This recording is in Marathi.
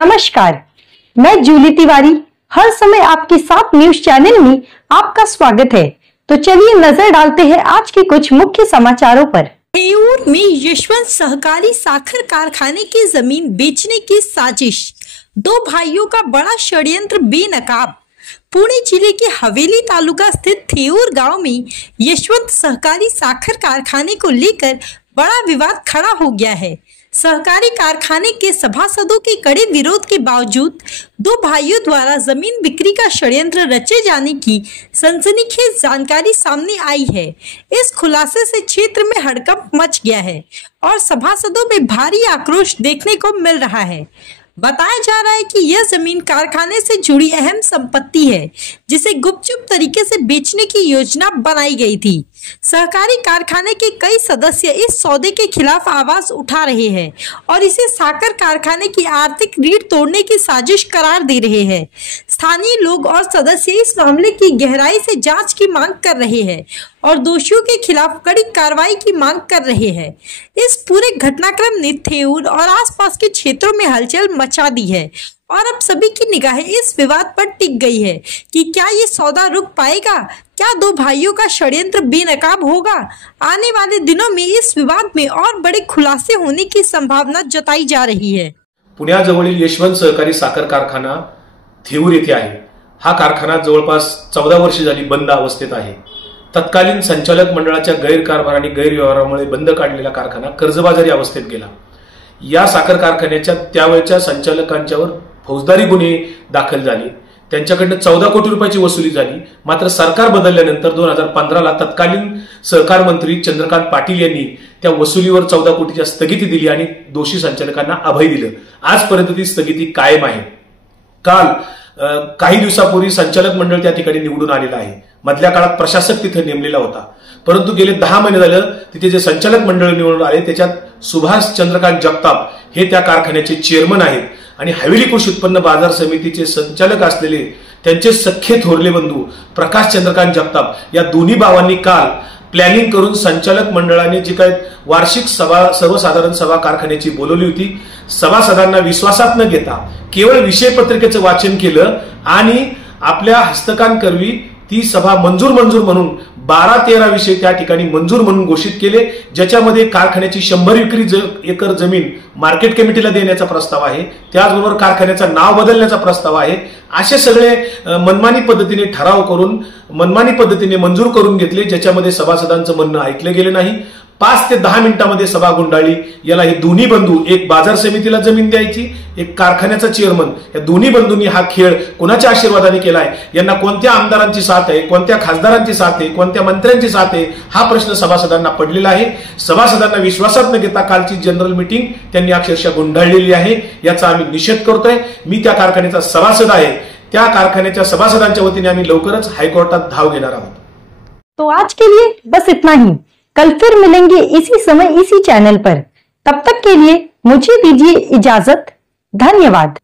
नमस्कार, मैं जूली तिवारी हर समय आपके साथ न्यूज चैनल में आपका स्वागत है। तो चलिए नजर डालते हैं आज के कुछ मुख्य समाचारों पर। थेऊर में यशवंत सहकारी साखर कारखाने की जमीन बेचने की साजिश, दो भाइयों का बड़ा षड्यंत्र बेनकाब। पुणे जिले के हवेली तालुका स्थित थेऊर गांव में यशवंत सहकारी साखर कारखाने को लेकर बड़ा विवाद खड़ा हो गया है। सहकारी कारखाने के सभासदों के कड़े विरोध के बावजूद दो भाइयों द्वारा जमीन बिक्री का षड्यंत्र रचे जाने की सनसनीखेज जानकारी सामने आई है। इस खुलासे से क्षेत्र में हड़कंप मच गया है और सभासदों में भारी आक्रोश देखने को मिल रहा है। बताया जा रहा है कि यह जमीन कारखाने से जुड़ी अहम संपत्ति है, जिसे गुपचुप तरीके से बेचने की योजना बनाई गई थी। सहकारी कारखाने के कई सदस्य इस सौदे के खिलाफ आवाज उठा रहे हैं और इसे साकर कारखाने की आर्थिक रीढ़ तोड़ने की साजिश करार दे रहे हैं। स्थानीय लोग और सदस्य इस मामले की गहराई से जांच की मांग कर रहे हैं और दोषियों के खिलाफ कड़ी कार्रवाई की मांग कर रहे हैं। इस पूरे घटनाक्रम ने थेऊर और आसपास के क्षेत्रों में हलचल मचा दी है और अब सभी की निगाहें इस विवाद पर टिक गई है कि क्या ये सौदा रुक पाएगा, क्या दो भाइयों का षड्यंत्र बेनकाब होगा। आने वाले दिनों में इस विवाद में और बड़े खुलासे होने की संभावना जताई जा रही है। पुण्याजवळील यशवंत सहकारी साखर कारखाना थेऊर येथे आहे। हा कारखाना जवळपास 14 वर्षे झाली बंद अवस्थेत आहे। तत्कालीन संचालक मंडळाच्या गैरकारभार आणि गैरव्यवहारामुळे बंद काढलेला कारखाना कर्जबाजारी अवस्थेत गेला। या साखर कारखान्याच्या त्यावेळच्या संचालकांच्यावर फौजदारी गुन्हे दाखल झाले, त्यांच्याकडनं 14 कोटी रुपयाची वसुली झाली। मात्र सरकार बदलल्यानंतर 2015 ला तत्कालीन सहकार मंत्री चंद्रकांत पाटील यांनी त्या वसुलीवर 14 कोटीची स्थगिती दिली आणि दोषी संचालकांना अभय दिलं। आजपर्यंत ती स्थगिती कायम आहे। काल काही दिवसापूर्वी संचालक मंडळ त्या ठिकाणी निवडून आलेलं आहे। मधल्या काळात प्रशासक तिथे नेमलेला होता, परंतु गेले 10 महिने झालं तिथे जे संचालक मंडळ निवडून आले त्याच्यात सुभाष चंद्रकांत जगताप हे त्या कारखान्याचे चेअरमन आहेत आणि हवेली कृषी उत्पन्न बाजार समितीचे संचालक असलेले त्यांचे सख्खे थोरले बंधू प्रकाश चंद्रकांत जगताप या दोन्ही भावांनी काल प्लॅनिंग करून संचालक मंडळाने जी काय वार्षिक सभा सर्वसाधारण सभा कारखान्याची बोलवली होती, सभासदांना विश्वासात न घेता केवळ विषय पत्रिकेचं वाचन केलं आणि आपल्या हस्तकांकरवी ती सभा मंजूर म्हणून 12-13 विषय त्या ठिकाणी मंजूर म्हणून घोषित केले, ज्याच्यामध्ये कारखान्याची 100 एकर जमीन मार्केट कमिटीला देण्याचा प्रस्ताव आहे, त्याचबरोबर कारखान्याचं नाव बदलण्याचा प्रस्ताव आहे। असे सगळे मनमानी पद्धतीने ठराव करून मनमानी पद्धतीने मंजूर करून घेतले, ज्याच्यामध्ये सभासदांचं म्हणणं ऐकलं गेलं नाही। 5 ते 10 मिनिटांमध्ये सभा गुंडाळली। याला हे दोन्ही बंधू, एक बाजार समितीला जमीन द्यायची, एक कारखान्याचा चेअरमन, या दोन्ही बंधूंनी हा खेळ कोणाच्या आशीर्वादाने केलाय, यांना कोणत्या आमदारांची साथ आहे, कोणत्या खासदारांची साथ आहे, कोणत्या मंत्र्यांची साथ आहे, हा प्रश्न सभासदांना पडलेला आहे। सभासदांना विश्वासात न घेता कालची जनरल मीटिंग त्यांनी अक्षरशः गुंडाळलेली आहे, याचा आम्ही निषेध करतोय। मी त्या कारखान्याचा सभासद आहे, त्या कारखान्याच्या सभासदांच्या वतीने आम्ही लवकरच हायकोर्टात धाव घेणार आहोत। तो आज के लिए बस इतना ही। कल फिर मिलेंगे इसी समय इसी चैनल पर। तब तक के लिए मुझे दीजिए इजाजत। धन्यवाद।